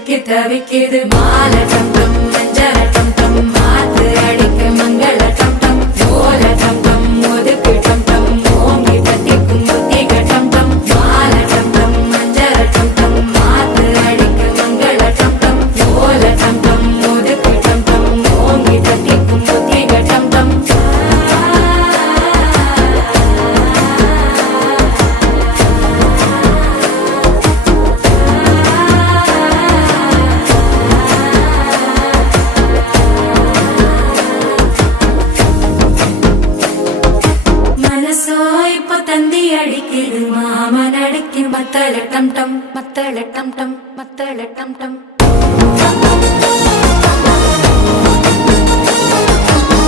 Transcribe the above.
திக்கி தவிக்கிது மால டம் டம் மஞ்சள டம் டம் மாத்து அடிக்க மங்கள டம் டம் ஓல டம் டம் ஒதுக்கு டம் டம் ஓங்கி தட்டிக்கும் புத்திக டம் டம் மால டம் டம் மஞ்சள டம் டம் மாத்து அடிக்க மங்கள டம் டம் ஓல டம் டம் ஒதுக்கு டம் டம் ஓங்கி தட்டிக்கும் புத்திக டம் டம் தந்தி அடிக்குது மாமன் அடிக்கு மத்தள டம் டம் மத்தள டம் டம் மத்தள டம் டம்